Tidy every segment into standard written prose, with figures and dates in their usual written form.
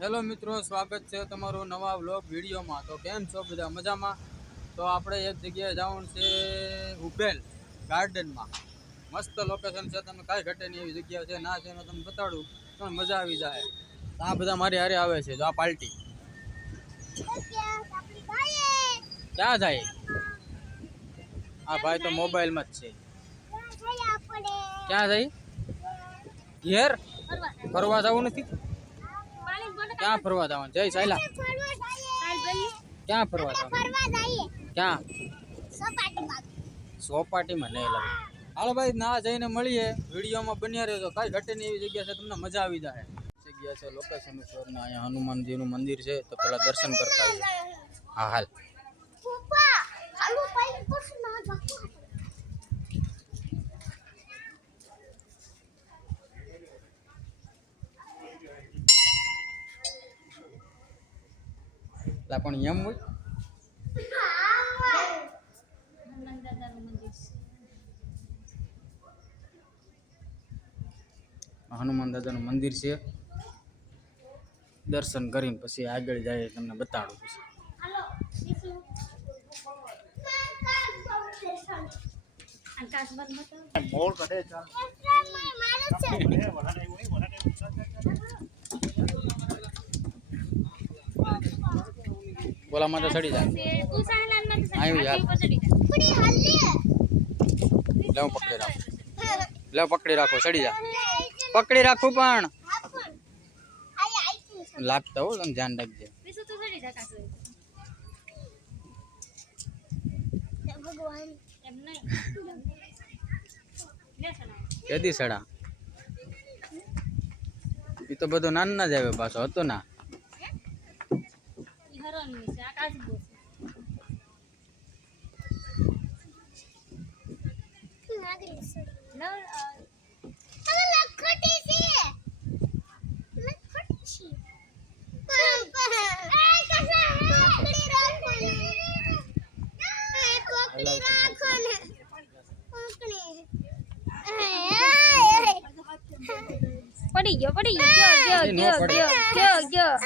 Hello મિત્રો, સ્વાગત છે તમારું નવા વ્લોગ વિડીયોમાં। તો કેમ છો બધા? મજામાં? તો આપણે એક જગ્યાએ જવાનું છે ઉભેલ ગાર્ડનમાં। મસ્ત લોકેશન છે, તમે કાંઈ ઘટે નહીં એવી જગ્યા છે ના છે એનો તમને બતાડું તો મજા આવી જાય। તો આ બધા મારી હારે આવે છે, જો આ પાર્ટી ક્યાં જાય? આ ભાઈ તો મોબાઈલમાં જ છે। ક્યાં જાય? ઘેર ફરવા જવું નથી? ક્યાં ફરવા જવાનું? જય સાયલા, ક્યાં ફરવા જવાનું? ક્યાં? સોપાટીમાં નહીં લાગે। હાલો ભાઈ, ના જઈને મળીએ, વિડીયોમાં બન્યા રહેજો। કાંઈ ઘટે નહીં એવી જગ્યા છે, તમને મજા આવી જાય। જગ્યા છે લોકેશન ઉપર ને અહીંયા હનુમાનજીનું મંદિર છે, તો પેલા દર્શન કરતા આવીએ। હા હાલ લા પણ એમ હોય હનુમાન દાદાનું મંદિર છે, દર્શન કરીને પછી આગળ જાય તમને બતાડું પછી। બોલા માં તો ચડી જાય આવ્યું યાર, લેવ પકડી રાખો, લેવ પકડી રાખો, ચડી જા, પકડી રાખું પણ લાગતા હો, તમે ધ્યાન રાખજે। કેદી સડા એ તો બધું નાના જ આવે, પાછો હતો ના પડી ગયો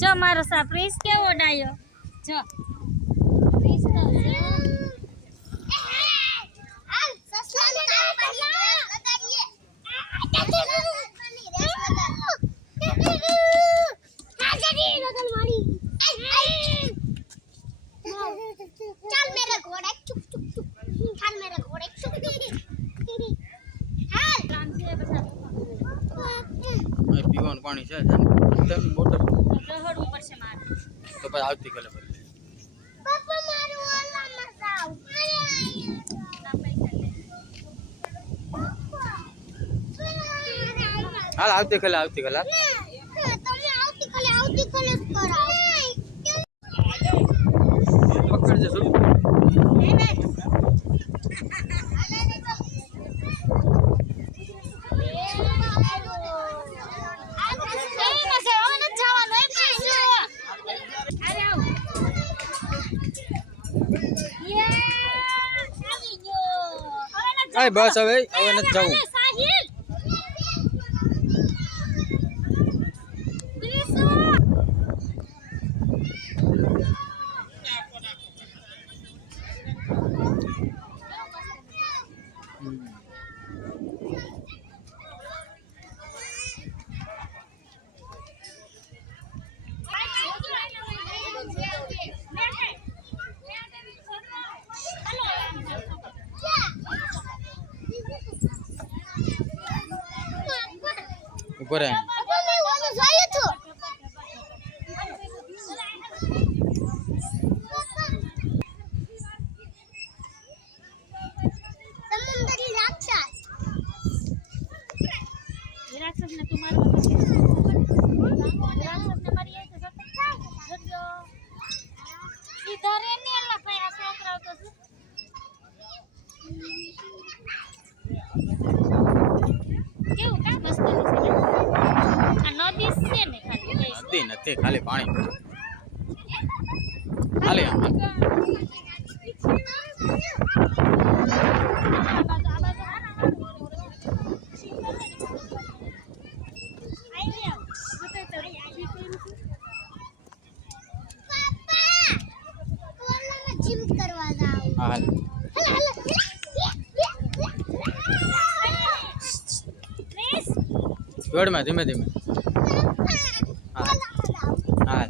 જો મારો સરપ્રાઈઝ કેવો ડાયો જો પ્લીઝ તો चल मेरा घोड़ा चुप चुप चुप चल मेरा घोड़ा चुप हाल काम से बता પીવાનું પાણી છે બોટલ રહોડ ઉપર છે માર તો પછી આવતી કાલે ભરી પપ્પા મારું ઓલા માં જાવ ના પૈસા લે હાલ આવતી કાલે તમે આવતી કાલે કરાવો પકડજે શું આય બસ હવે નથી જવું। ઉપર राक्षस ने तुम्हारा राक्षस ने मारी है तो सब जो इधर है नहीं अल्लाह भाई ऐसे उतरा तो क्यों का मस्त है नदी से ने खाली नदी નથી ખાલી પાણી ખાલી આમ आई દોડમાં ધીમે ધીમે. હા હા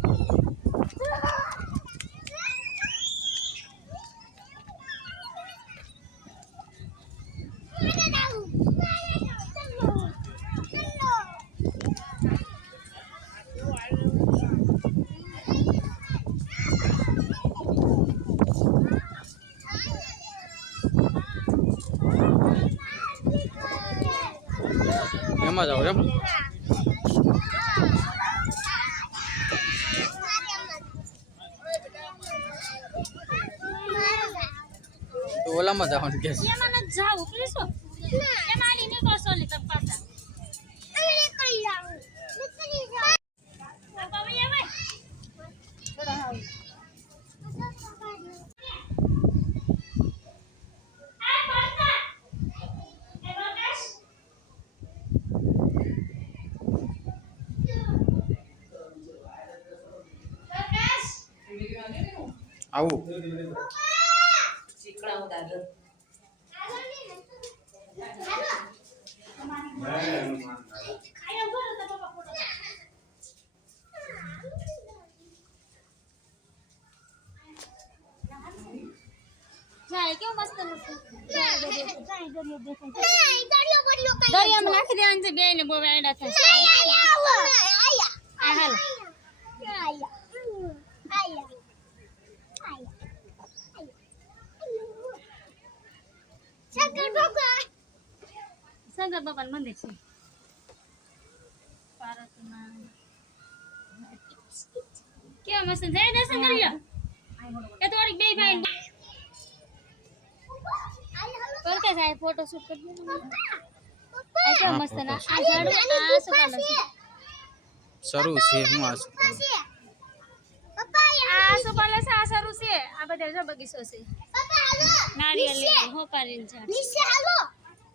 એમાં જાવ એમ. તો ઓલામાં જવાનું કે છે. એમાં નથી જાવું પ્લીઝ એમાં આલી નીકળશો ને તમ પાછા નીકળી જાવ નીકળી જાવ બાબા ભાઈ થોડા હાવ આવું જાય કેવું મસ્ત દરિયામાં નાખી દેવાનું છે બેયને બહુ વેડા થશે આ હાલ શંકર બાપાનું મંદિર છે પાર્વતીમાં કેવા મસ્ત જાય દર્શન કરી લો એ થોડીક બે ભાઈ કોણ જાય ફોટો શૂટ કરી દો આ કેવા મસ્ત ના આ ઝાડુ આ સુકાલો છે શરૂ છે હું આ શું કરું? આ સુકાલો છે આ શરૂ છે આ બધા જો બગીચો છે નારિયેળ હોકારીન ઝાડ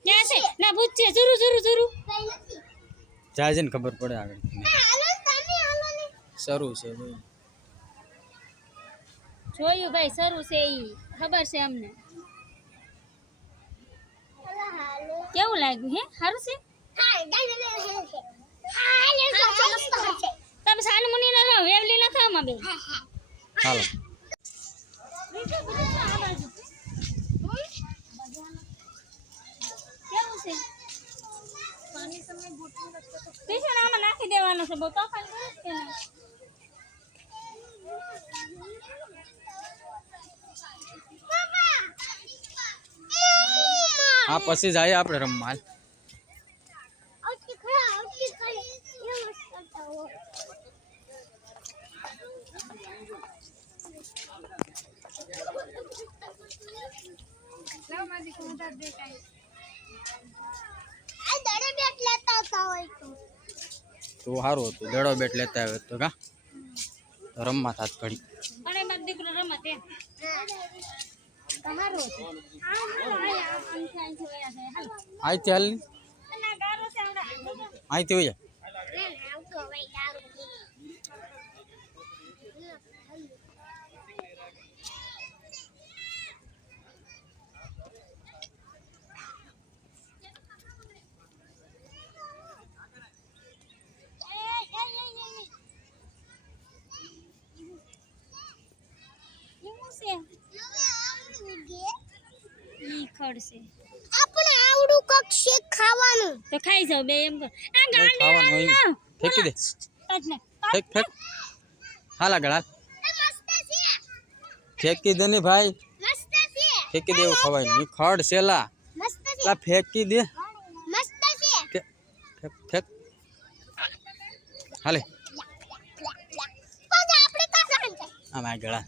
ક્યાં છે ના ભૂત છે જુરુ જુરુ જુરુ જાય છે ને ખબર પડે આગળ શરૂ છે જોઈ. જોયું ભાઈ શરૂ છે ઈ ખબર છે અમને કેવું લાગ્યું હે સારું છે તમે સાન મુની ના વેવલી ના ખાવ માં બે હાલો કેવું છે પાણી તમે બોટલ ટીશન આમાં નાખી દેવાનું છે બહુ તોફાન કરે છે કે નહીં હા પછી જાય આપણે રમવા હાલ. તો સારું હતું દડો બેટ લેતા આવ્યો તો કા રમવા થાત ઘડી. અને બાપ દીકરો રમત એમ તમારું હતું અહીંથી હાલ ની. અહીંથી હોય ખડશે આપણે આવડું કક શેક ખાવાનું તો ખાઈ જાવ બે એમ કર આ ગાંડી ખાવાનું હોય ને. ફેંકી દે ટચ ને ફેંક ફેંક હાલ આગળ હાલ મસ્ત છે ફેંકી દે ને ભાઈ મસ્ત છે ફેંકી દેવું ખવાય નહીં ખડ સેલા મસ્ત છે લા ફેંકી દે મસ્ત છે ફેંક ફેંક હાલે તો આપણે કા જાણ છે આમ આગળ હાલ.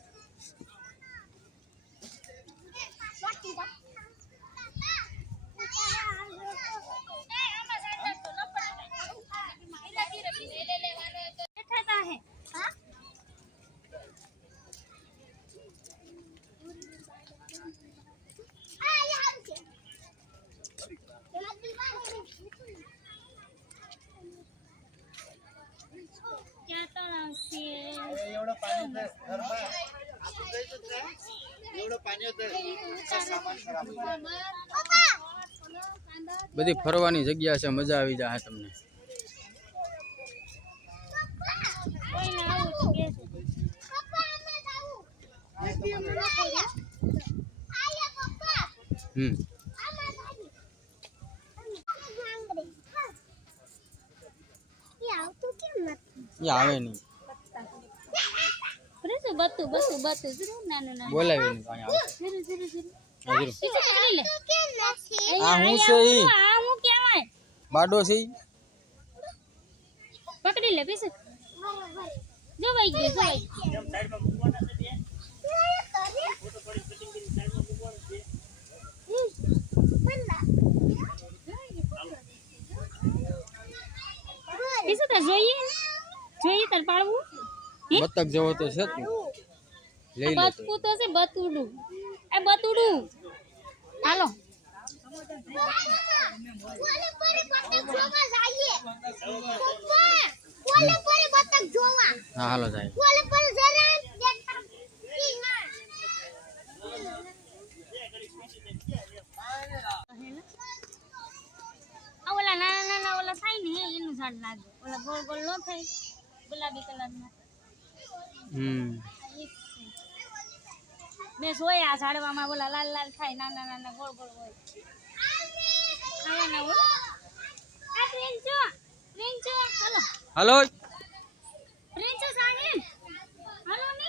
ક્યાં તળાવ છે બધી ફરવાની જગ્યા છે મજા આવી જાય તમને. હમ એ આવે નહીં પ્રિન્સુ બતું બતું બતું જરૂર નાનું નાનું બોલાવી નહીં કાંઈ આવે જરૂર જરૂર જરૂર હા, જરૂર. પીછે પકડી લે આ હું છે ઈ? આ હું કહેવાય બાડો છે ઈ? પકડી લે પીછે જોવાઈ ગયો જોવાઈ ગયો પીછે તો જોઈએ તાર પાડવું બતક જેવો તો છે જ ને. લઈ લે તો. બતકું તો છે બતુડું એ બતુડું હાલો હા હાલો જાય આ ઓલા નાના નાના ઓલા થાય ને એનું ઝાડ લાગે ઓલા ગોળ ગોળ ન થાય ગુલાબી કલરના હમ મેં જોયા ઝાડવામાં ઓલા લાલ લાલ થાય નાના નાના ગોળ ગોળ હોય ખાવાના હોય આ પ્રિન્ચો હાલો હાલો પ્રિન્ચો સાની હાલો ને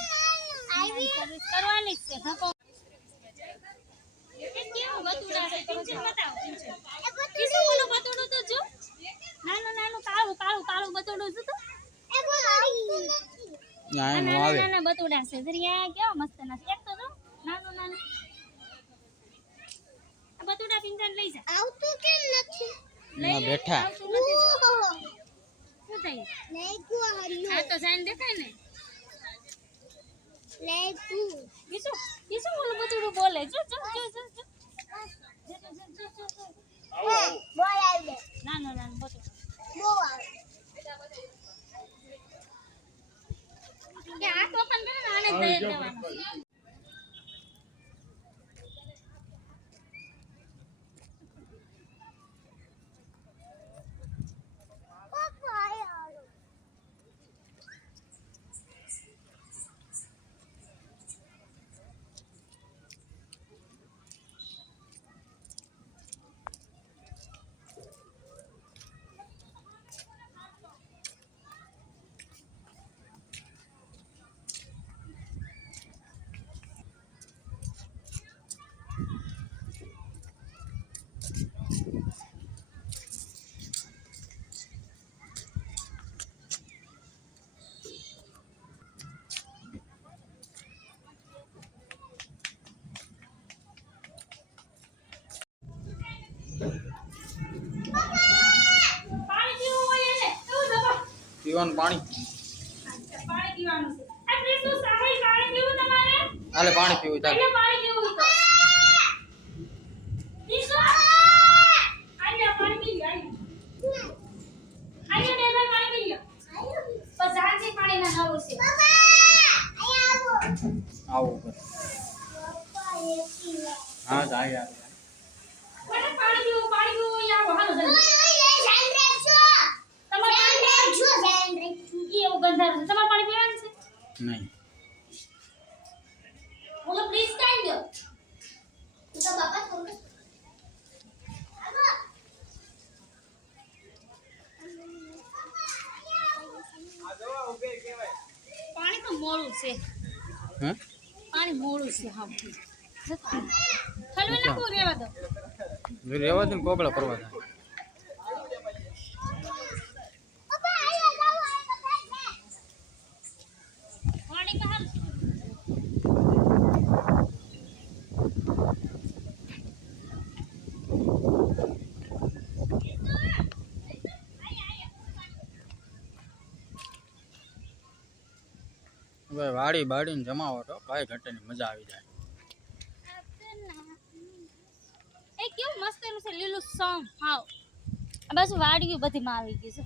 સર્વિસ કરવાની જ છે ધક્કો એ કેવું બતુડા છે પિંચર બતાવો પિંચર કિસું ઓલું બતુડું તો જો નાનું નાનું કાળું કાળું કાળું બતુડું જો તો ના એમ નાના આવે નાના બતુડા છે જરિયા કેવા મસ્ત ના છે એક તો જો નાનું નાનું આ બતુડા પિંચર લઈ જા આવતું કેમ નથી ના બેઠા આવતું નથી શું થઈ લેકુ હલ્લો આ તો સાઈન દેખાય ને લેકુ કિસું ઓલું બતુડું બોલે જો જો જો જો જો બોલાવ દે નાનું નાનું બતુડું બોલ કે આ તો પણ કરે ને આને દઈ દેવાનું પપ્પા આયો પાણી પીવું હોય એને એવું દબા પીવાનું પાણી પાણી પીવાનું છે આ પ્રેસુ સાહેબ પાણી પીવું તમારે હાલે પાણી પીવું ચાલે એટલે પાણી પીવું તો ઈસો આને પાણી પી લ્યો આને બે પાણી પી લ્યો બસ આજે પાણી ના નવું છે આવું કર. હા જાય યાર મને પાણી પીવું આવો હાલો જલ્દી તમારે ઈ એવું ગંધારું છે તમારે પાણી પીવાનું છે નહીં બોલો પ્લીઝ ટાઈમ દો તો બાપા થોડું પાણી તો મોળું છે હે પાણી મોળું છે હા હલવે નાખો રેવા દો રેવા દે ને કોકળા ફરવા જાય પપ્પા આયો જાવ પાણી બહાર ભાઈ વાડી બાડીને જમાવો તો કાંઈ ઘટેની મજા આવી જાય એ કેવું મસ્ત એનું છે લીલું સમ હાવ આ બસ વાડિયું બધીમાં આવી ગયું છે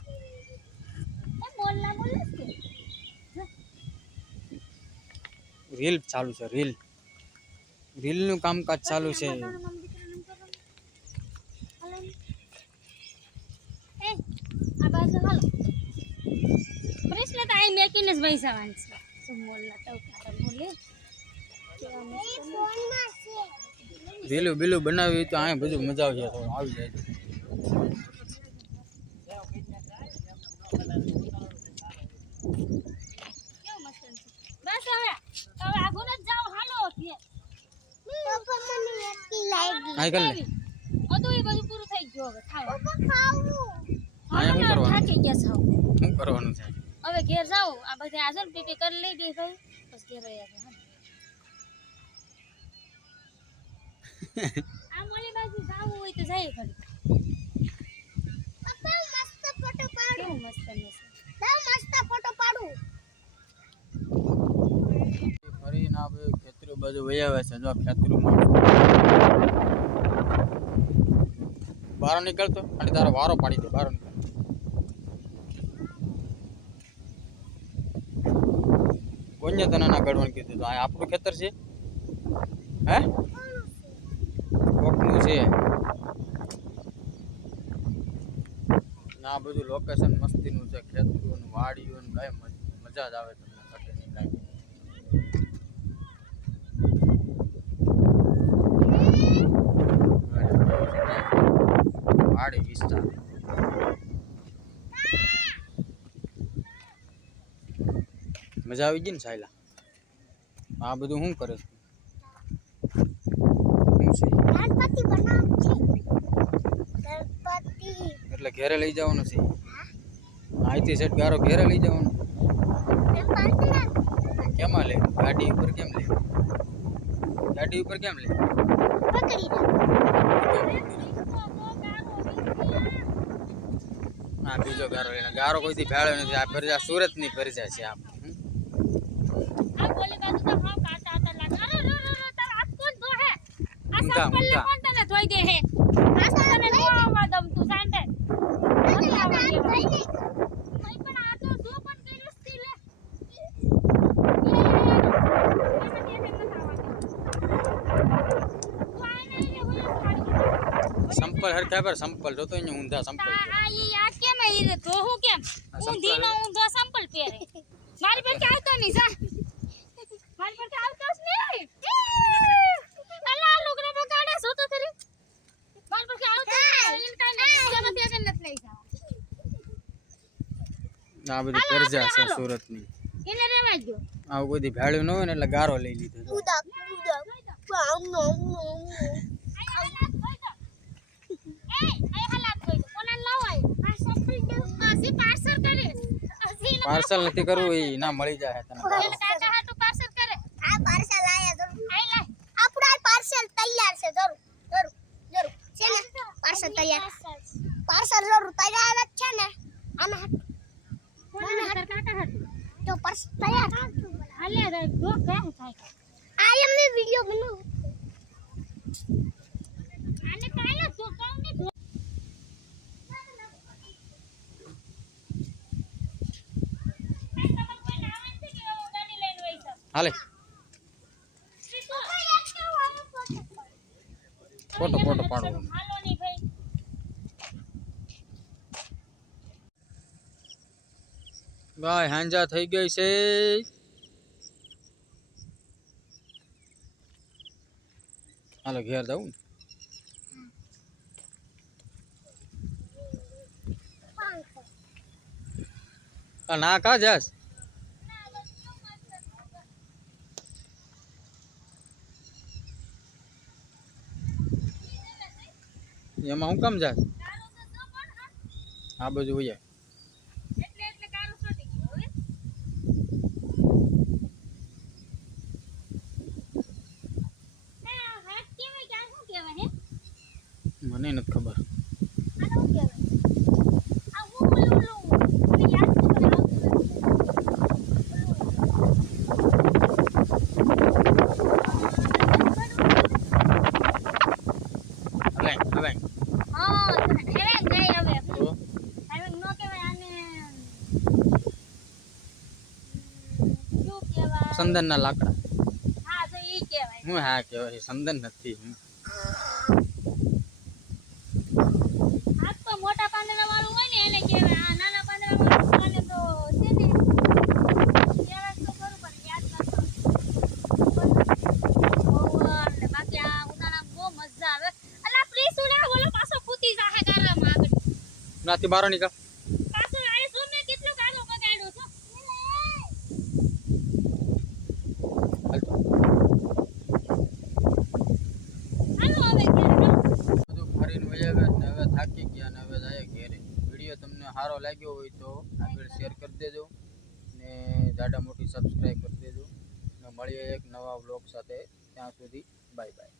એ મોલ્લા બોલે છે રીલ ચાલુ છે રીલનું કામકાજ ચાલુ છે હાલો ને. પાછો હાલો કૃષ્ણ તો અહીં મેકીને જ બેસાવાનું છે સુમોલના ટવકારા મોલે કેવા મસ્ત ફોનમાં છે. રીલું બીલું બનાવી હોય તો અહીં બધું મજા આવશે તો આવી જાય. કેવું મસ્ત છે બસ હવે આગળ જ જાઓ હાલો ઘેર પપ્પા મને એકલી લાગી. અહીં કર લે. બધું એ બધું પૂરું થઈ ગયું હવે ખાવા પપ્પા ખાવું. અહીંયા શું કરવાનું? થાકી ગયા છો શું કરવાનું છે? હવે ઘેર જાઓ આ બધે આજો ને પીપી કરી લીધી ભાઈ બસ ઘેર રહ્યા ગયા આ મોલી બાજુ જાવું હોય તો જાય ઘડી પપ્પા મસ્ત ફોટો પાડો. કેવું મસ્ત છે બહુ મસ્ત ફોટો પાડું. ફરીને આ બધું ખેતરું બાજુ વહી આવે છે. જો ખેતરુંમાં બહાર નીકળતો અને તારો વારો પાડી દે. બહાર નીકળ. કોઈને તને ના કાઢવાનું કીધું તો આ આપણું ખેતર છે હે કોકનું છે ના બધું લોકેશન મસ્તીનું છે ખેતરું વાડીઓ કઈ મજા જ આવે તમને કટે નહીં લાગે વાડી વિસ્તાર મજા આવી ગઈ ને સાયલા આ બધું શું કરે છે શું છે ગણપતિ બનાવવું છે. ગણપતિ. એટલે ઘેરે લઈ જવાનું છે અહીંથી સેટ ગારો ઘેરે લઈ જવાનું એમ પાડના. કેમાં લે ગાડી ઉપર કેમ લે ગાડી ઉપર કેમ લે પકડી દો. હા બીજો ગારો લઈને ગારો કોઈથી ભેળ્યો નથી આ ફરજા સુરત ની ફરજા છે આમ આ બોલી બાજુ તો હાવ કાટા હતા લાગે અરે રો રો રો તાર હાથ કોણ ધો હે આ ઊંધા, સંપલ ઊંધા. કોણ તને ધોઈ દે હે આ તને નો આવવા દમ તું સાંજે નથી આવવા દેવા કઈ પણ આ તો જો પણ કર્યું સ્તી લે સંપલ હરખા પર સંપલ જોતો અહીંયા ઊંધા સંપલ છે. આ કેમ ઈ ધોહું કેમ આ સંપલ ઊંધી નો ઊંધો સંપલ પહેરે મારી પર આવતો નહીં જા મારી પર આવતો જ નહીં અલા લુગડા બગાડે શું તો કરી મારી પર આવતો નહીં ઇન કાઈ નથી જવા દે કે નથી લઈ જાવ આ બધી ફરજા છે સુરત ની એને રેવા દો આવું કોઈ દી ભેળ્યું ન હોય ને એટલે ગારો લઈ લીધો છે. કૂદા કૂદા. આમ આમ આમ. પાર્સલ નથી કરવું એ ના મળી જાય તને આ પાર્સલ આયા જરૂર. આપણું આ પાર્સલ તૈયાર છે જરૂર જરૂર જરૂર છે ને પાર્સલ તૈયાર. પાર્સલ જરૂર તૈયાર જ છે ને આના તો પાર્સલ તૈયાર. આ એમ વિડિયો બનાવું. હાલે ફોટો ફોટો પાડો ભાઈ હાંજા થઈ ગઈ છે હાલો ઘેર જાઉં ના કા જાસ એમાં હું કામ જાસ આ બાજુ હોય મને નથી ખબર હવે તો સંદન ના લાકડા હું હા કહેવાય સંદન નથી મોટા પાંદડા વાળું હોય ને એને કહેવાય આ નાના કે બહાર નીકળ. પાછો આય શું મેં કેટલો કાનો બગાડ્યો છો હાલ તો. હાલો હવે ઘરે જાઓ. બધું ફરીને વહી આવ્યા ને હવે થાકી ગયા ને હવે જાય ઘેરે. વિડીયો તમને સારો લાગ્યો હોય તો આગળ શેર કરી દેજો ને જાડા મોટી સબસ્ક્રાઈબ કરી દેજો ને મળીએ એક નવા વ્લોગ સાથે. ત્યાં સુધી બાય બાય.